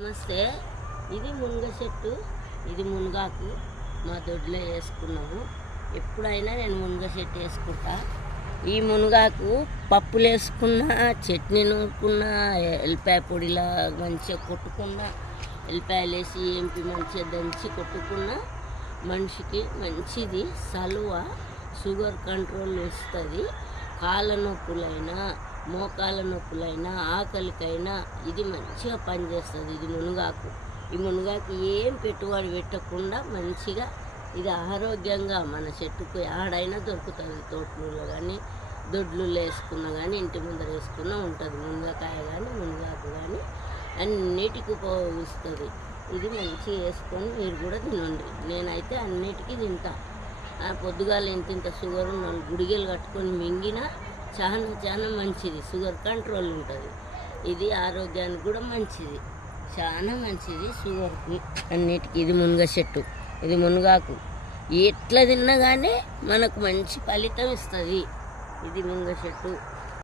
నమస్తే. ఇది మునగ చెట్టు, ఇది మునగాకు మా దొడ్లో వేసుకున్నాము. ఎప్పుడైనా నేను మునగ చెట్టు వేసుకుంటా. ఈ మునగాకు పప్పులు వేసుకున్నా, చట్నీ నూరుకున్నా, ఎల్లిపాయ పొడిలా మంచిగా కొట్టుకున్నా, ఎల్లిపాయలు వేసి ఏంపి మంచిగా దంచి కొట్టుకున్నా మనిషికి మంచిది. సలువ, షుగర్ కంట్రోల్ ఇస్తుంది. కాళ్ళ నొప్పులైనా, మోకాళ్ళ నొప్పులైనా, ఆకలికైనా ఇది మంచిగా పనిచేస్తుంది. ఇది మునగాకు. ఈ మునగాకు ఏం పెట్టుబడి పెట్టకుండా మంచిగా ఇది ఆరోగ్యంగా మన చెట్టుకు ఆడైనా దొరుకుతుంది. తోటలలో కానీ దొడ్లలో వేసుకున్నా కానీ ఇంటి ముందర వేసుకున్నా ఉంటుంది. మునగకాయ కానీ మునగాకు కానీ అన్నిటికీ ఉపయోగిస్తుంది. ఇది మంచిగా వేసుకొని మీరు కూడా తినండి. నేనైతే అన్నిటికీ తింటా. పొద్దుగాల ఇంత షుగర్ ఉన్న గుడిగెలు కట్టుకొని మింగినా చాలా మంచిది. షుగర్ కంట్రోల్ ఉంటుంది. ఇది ఆరోగ్యానికి కూడా మంచిది, చాలా మంచిది షుగర్కి అన్నిటికీ. ఇది మునగ చెట్టు, ఇది మునగాకు. ఎట్లా తిన్నా కానీ మనకు మంచి ఫలితం ఇస్తుంది. ఇది మునగ చెట్టు.